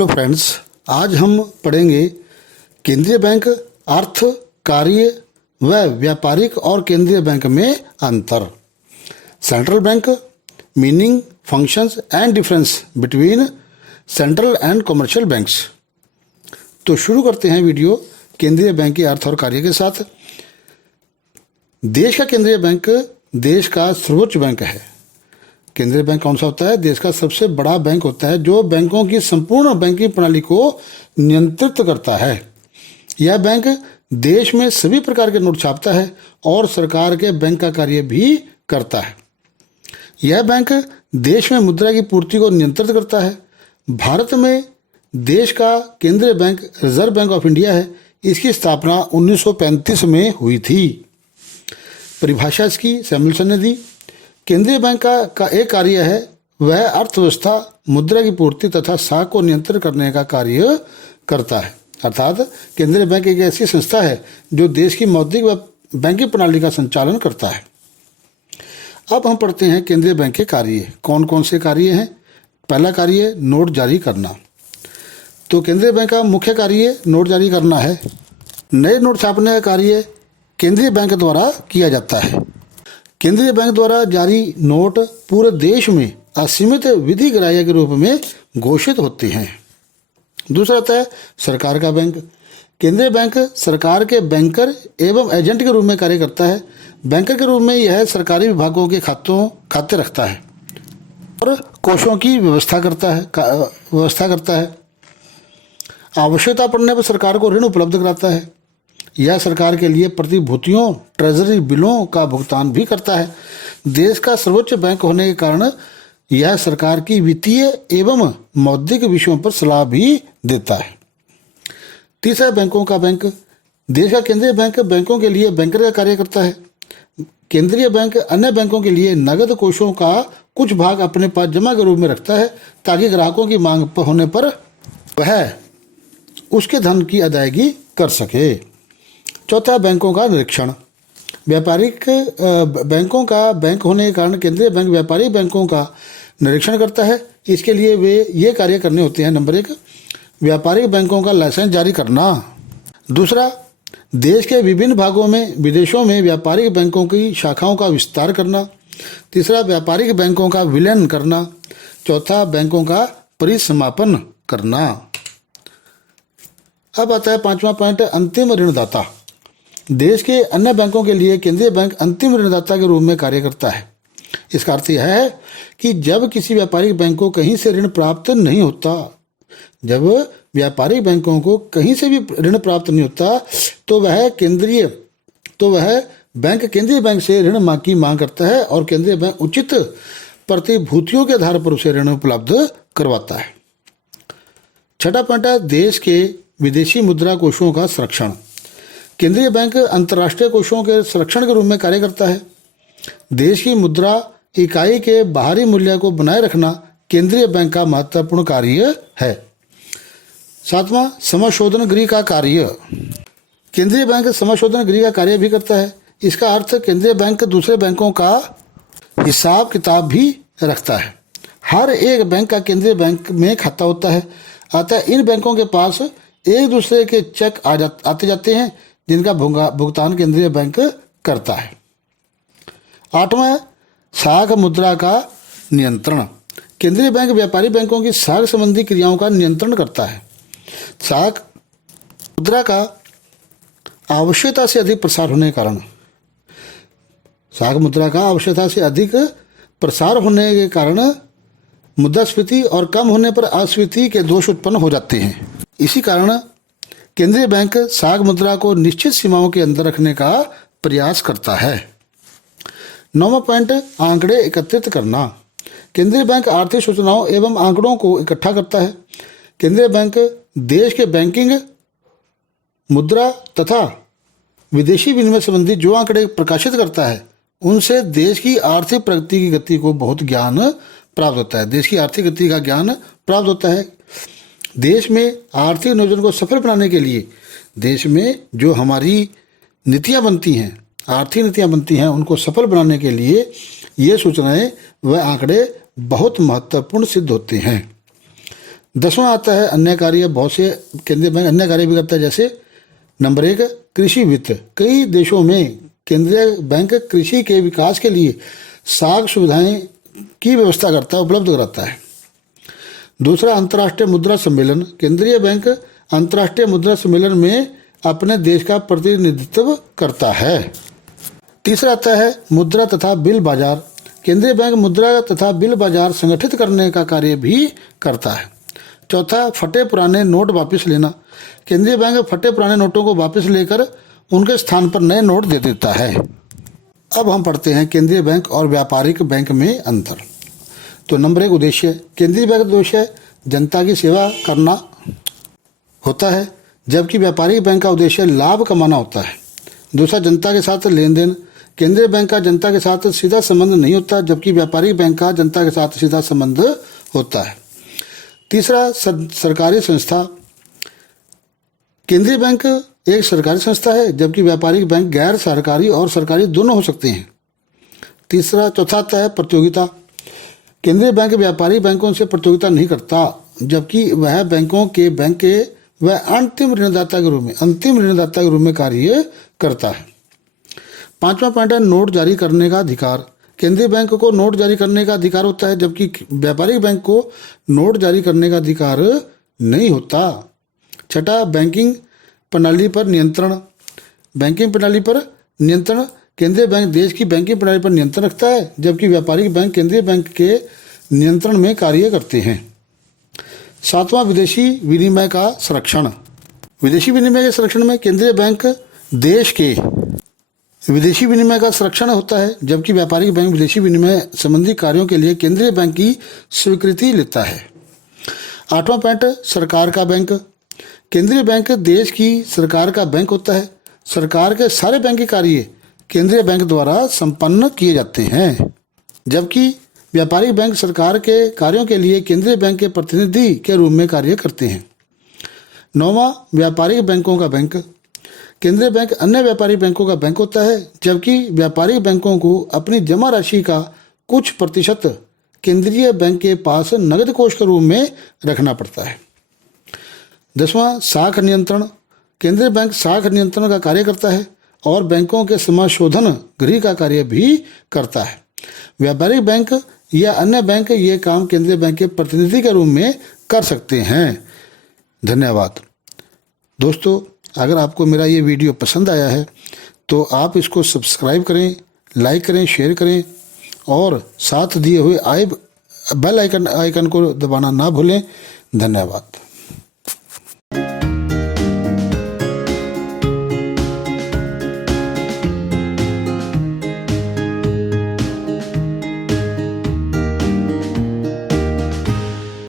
Hello friends, आज हम पढ़ेंगे केंद्रीय बैंक, अर्थ, कार्य व व्यापारिक और केंद्रीय बैंक में अंतर। Central bank, meaning, functions and difference between central and commercial banks. तो शुरू करते हैं वीडियो केंद्रीय बैंक के अर्थ और कार्य के साथ। देश का केंद्रीय बैंक देश का सर्वोच्च बैंक है। केंद्रीय बैंक कौन सा होता है? देश का सबसे बड़ा बैंक होता है जो बैंकों की संपूर्ण बैंकिंग प्रणाली को नियंत्रित करता है। यह बैंक देश में सभी प्रकार के नोट छापता है और सरकार के बैंक का कार्य भी करता है। यह बैंक देश में मुद्रा की पूर्ति को नियंत्रित करता है। भारत में देश का केंद्रीय bank reserve bank of India है। इसकी स्थापना 1935 में हुई थी। परिभाषा इसकी सैमुअल्सन ने दी। केंद्रीय बैंक का एक कार्य है, वह अर्थव्यवस्था, मुद्रा की पूर्ति तथा साख को नियंत्रित करने का कार्य करता है। अर्थात केंद्रीय बैंक एक ऐसी संस्था है जो देश की मौद्रिक व बैंकिंग प्रणाली का संचालन करता है। अब हम पढ़ते हैं केंद्रीय बैंक के कार्य। कौन कौन से कार्य हैं? पहला कार्य नोट जारी करना। तो केंद्रीय बैंक का मुख्य कार्य नोट जारी करना है। नए नोट छापने का कार्य केंद्रीय बैंक द्वारा किया जाता है। केंद्रीय बैंक द्वारा जारी नोट पूरे देश में असीमित विधि ग्राह्य के रूप में घोषित होते हैं। दूसरा आता है सरकार का बैंक। केंद्रीय बैंक सरकार के बैंकर एवं एजेंट के रूप में कार्य करता है। बैंकर के रूप में यह सरकारी विभागों के खाते रखता है और कोषों की व्यवस्था करता है। आवश्यकता पड़ने पर सरकार को ऋण उपलब्ध कराता है। यह सरकार के लिए प्रतिभूतियों, ट्रेजरी बिलों का भुगतान भी करता है। देश का सर्वोच्च बैंक होने के कारण यह सरकार की वित्तीय एवं मौद्रिक विषयों पर सलाह भी देता है। तीसरा बैंकों का बैंक। देश का केंद्रीय बैंक बैंकों के लिए बैंकर का कार्य करता है। केंद्रीय बैंक अन्य बैंकों के लिए नगद कोषों का कुछ भाग अपने पास जमा के रूप में रखता है ताकि ग्राहकों की मांग होने पर वह उसके धन की अदायगी कर सके। चौथा बैंकों का निरीक्षण। व्यापारिक बैंकों का बैंक होने के कारण केंद्रीय बैंक व्यापारिक बैंकों का निरीक्षण करता है। इसके लिए वे ये कार्य करने होते हैं। नंबर 1, व्यापारिक बैंकों का लाइसेंस जारी करना। दूसरा, देश के विभिन्न भागों में विदेशों में व्यापारिक बैंकों की शाखाओं का विस्तार करना। तीसरा, व्यापारिक बैंकों का विलय करना। चौथा, बैंकों का परिसमापन करना। अब आता है पांचवा पॉइंट, अंतिम ऋणदाता। देश के अन्य बैंकों के लिए केंद्रीय बैंक अंतिम ऋणदाता के रूप में कार्य करता है। इसका अर्थ यह है कि जब किसी व्यापारिक बैंक को कहीं से ऋण प्राप्त नहीं होता, जब व्यापारिक बैंकों को कहीं से भी ऋण प्राप्त नहीं होता तो वह बैंक केंद्रीय बैंक से ऋण की मांग करता है और केंद्रीय बैंक उचित प्रतिभूतियों के आधार पर उसे ऋण उपलब्ध करवाता है। छठा पॉइंट है देश के विदेशी मुद्रा कोषों का संरक्षण। केंद्रीय बैंक अंतर्राष्ट्रीय कोषों के संरक्षण के रूप में कार्य करता है। देश की मुद्रा इकाई के बाहरी मूल्य को बनाए रखना केंद्रीय बैंक का महत्वपूर्ण कार्य है। सातवां, समाशोधन गृह का कार्य। केंद्रीय बैंक समाशोधन गृह का कार्य भी करता है। इसका अर्थ केंद्रीय बैंक दूसरे बैंकों का हिसाब किताब भी रखता है। हर एक बैंक का केंद्रीय बैंक में खाता होता है। अतः इन बैंकों के पास एक दूसरे के चेक आते जाते हैं जिनका भुगतान केंद्रीय बैंक करता है। आठवां, साख मुद्रा का नियंत्रण। केंद्रीय बैंक व्यापारी बैंकों की साख संबंधी क्रियाओं का नियंत्रण करता है। साख मुद्रा का आवश्यकता से अधिक प्रसार होने के कारण मुद्रास्फीति और कम होने पर अस्फीति के दोष उत्पन्न हो जाते हैं। इसी कारण केंद्रीय बैंक साख मुद्रा को निश्चित सीमाओं के अंदर रखने का प्रयास करता है। नौवां पॉइंट, आंकड़े एकत्रित करना। केंद्रीय बैंक आर्थिक सूचनाओं एवं आंकड़ों को इकट्ठा करता है। केंद्रीय बैंक देश के बैंकिंग, मुद्रा तथा विदेशी विनिमय संबंधी जो आंकड़े प्रकाशित करता है उनसे देश की आर्थिक प्रगति की गति को बहुत ज्ञान प्राप्त होता है। देश की आर्थिक गति का ज्ञान प्राप्त होता है। देश में आर्थिक नियोजन को सफल बनाने के लिए देश में जो हमारी नीतियाँ बनती हैं, आर्थिक नीतियाँ बनती हैं, उनको सफल बनाने के लिए ये सूचनाएं व आंकड़े बहुत महत्वपूर्ण सिद्ध होते हैं। 10वां आता है अन्य कार्य। बहुत से केंद्रीय बैंक अन्य कार्य भी करता है, जैसे नंबर 1 कृषि वित्त। कई देशों में केंद्रीय बैंक कृषि के विकास के लिए साख सुविधाएं की व्यवस्था करता है, उपलब्ध कराता है। दूसरा अंतर्राष्ट्रीय मुद्रा सम्मेलन। केंद्रीय बैंक अंतर्राष्ट्रीय मुद्रा सम्मेलन में अपने देश का प्रतिनिधित्व करता है। तीसरा आता है मुद्रा तथा बिल बाजार। केंद्रीय बैंक मुद्रा तथा बिल बाजार संगठित करने का कार्य भी करता है। चौथा फटे पुराने नोट वापस लेना। केंद्रीय बैंक फटे पुराने नोटों को वापस लेकर उनके स्थान पर नए नोट दे देता है। अब हम पढ़ते हैं केंद्रीय बैंक और व्यापारिक बैंक में अंतर। तो नंबर 1 उद्देश्य। केंद्रीय बैंक का उद्देश्य जनता की सेवा करना होता है, जबकि व्यापारिक बैंक का उद्देश्य लाभ कमाना होता है। दूसरा जनता के साथ लेन देन। केंद्रीय बैंक का जनता के साथ सीधा संबंध नहीं होता, जबकि व्यापारिक बैंक का जनता के साथ सीधा संबंध होता है। तीसरा सरकारी संस्था। केंद्रीय बैंक एक सरकारी संस्था है, जबकि व्यापारिक बैंक गैर सरकारी और सरकारी दोनों हो सकते हैं। चौथा आता है प्रतियोगिता। केंद्रीय बैंक व्यापारिक बैंकों से प्रतियोगिता नहीं करता, जबकि वह बैंकों के वह अंतिम ऋणदाता के रूप में कार्य करता है। 5वां पॉइंट है नोट जारी करने का अधिकार। केंद्रीय बैंक को नोट जारी करने का अधिकार होता है, जबकि व्यापारिक बैंक को नोट जारी करने का अधिकार नहीं होता। छठा बैंकिंग प्रणाली पर नियंत्रण। केंद्रीय बैंक देश की बैंकिंग प्रणाली पर नियंत्रण रखता है, जबकि व्यापारिक बैंक केंद्रीय बैंक के नियंत्रण में कार्य करते हैं। 7वां विदेशी विनिमय का संरक्षण। विदेशी विनिमय के संरक्षण में केंद्रीय बैंक देश के विदेशी विनिमय का संरक्षण होता है, जबकि व्यापारिक बैंक विदेशी विनिमय संबंधी कार्यों के लिए केंद्रीय बैंक की स्वीकृति लेता है। 8वां पॉइंट सरकार का बैंक। केंद्रीय बैंक देश की सरकार का बैंक होता है। सरकार के सारे बैंकिंग कार्य केंद्रीय बैंक द्वारा संपन्न किए जाते हैं, जबकि व्यापारिक बैंक सरकार के कार्यों के लिए केंद्रीय बैंक के प्रतिनिधि के रूप में कार्य करते हैं। 9वां व्यापारिक बैंकों का बैंक। केंद्रीय बैंक अन्य व्यापारिक बैंकों का बैंक होता है, जबकि व्यापारिक बैंकों को अपनी जमा राशि का कुछ प्रतिशत केंद्रीय बैंक के पास नगद कोष के रूप में रखना पड़ता है। 10वां साख नियंत्रण। केंद्रीय बैंक साख नियंत्रण का कार्य करता है और बैंकों के समाशोधन गृह का कार्य भी करता है। व्यापारिक बैंक या अन्य बैंक ये काम केंद्रीय बैंक के प्रतिनिधि के रूप में कर सकते हैं। धन्यवाद दोस्तों, अगर आपको मेरा ये वीडियो पसंद आया है तो आप इसको सब्सक्राइब करें, लाइक करें, शेयर करें और साथ दिए हुए बेल आइकन को दबाना ना भूलें। धन्यवाद।